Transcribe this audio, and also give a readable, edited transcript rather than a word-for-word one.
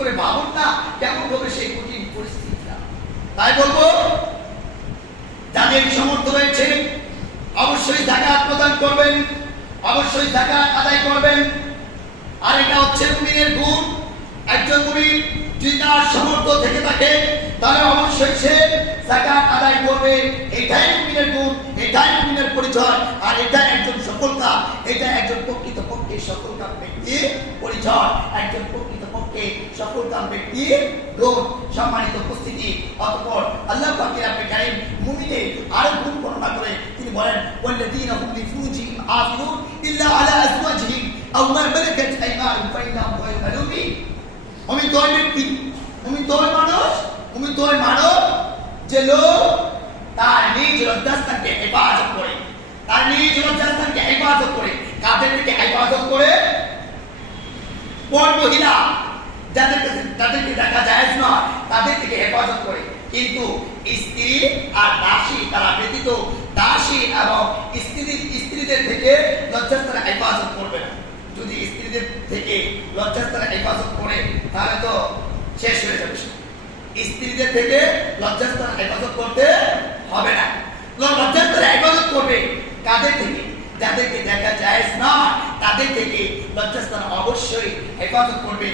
করে ভাবুন না কেমন হবে সেই কঠিন পরিস্থিতিটা। তাই বলবো, যাদের সামর্থ্য রয়েছে অবশ্যই যাকাত প্রদান করবেন, অবশ্যই যাকাত আদায় করবেন। আর এটা হচ্ছে মুমিনের গুণ। একজন মুমিন যদি তার সামর্থ্য থেকে থাকে তাহলে অবশ্যই সে যাকাত আদায় করবে। এটাই মুমিনের গুণ, এটাই মুমিনের পরিচয়, আর এটা একজন সফলতা, এটা একজন প্রকৃতপক্ষে সফলকাম ব্যক্তির পরিচয়, একজন প্রকৃতপক্ষে সফলকাম ব্যক্তির গুণ। সম্মানিত উপস্থিতি, অতঃপর আল্লাহ পাকের আপনি কারীম মুমিনের আরো গুণ বর্ণনা করে তিনি বলেন, ওয়াল্লাযীনা হুম লিফুরুজিহিম হাফিযুন ইল্লা আলা আজওয়াজিহিম আও মা মালাকাত আইমানুহুম ফাইন্নাহুম গায়রু মালুমিন। মুমিন তো ওই ব্যক্তি, মুমিন তো ওই মানুষ, মুমিন তো ওই মানব যে লোক তার নিজ লজ্জাস্থানকে হেফাজত করে, তার নিজ লজ্জাস্থানকে হেফাজত করে। কাদের থেকে হেফাজত করে? পর মহিলা যাদেরকে দেখা যায় না তাদের থেকে হেফাজত করে। কিন্তু স্ত্রী আর দাসী তারা ব্যতীত দাসী এবং স্ত্রীদের থেকে লজ্জাস্থানে হেফাজত করবে না। যদি স্ত্রীদের থেকে লজ্জাস্থানে হেফাজত করে তাহলে তো শেষ হয়ে যাবে। স্ত্রীদের থেকে লজ্জাস্থানে হেফাজত করতে হবে না। লজ্জাস্থানে হেফাজত করবে কাদের থেকে? যাদেরকে দেখা যায় না তাদের থেকে লজ্জাস্থান অবশ্যই হেফাজত করবে।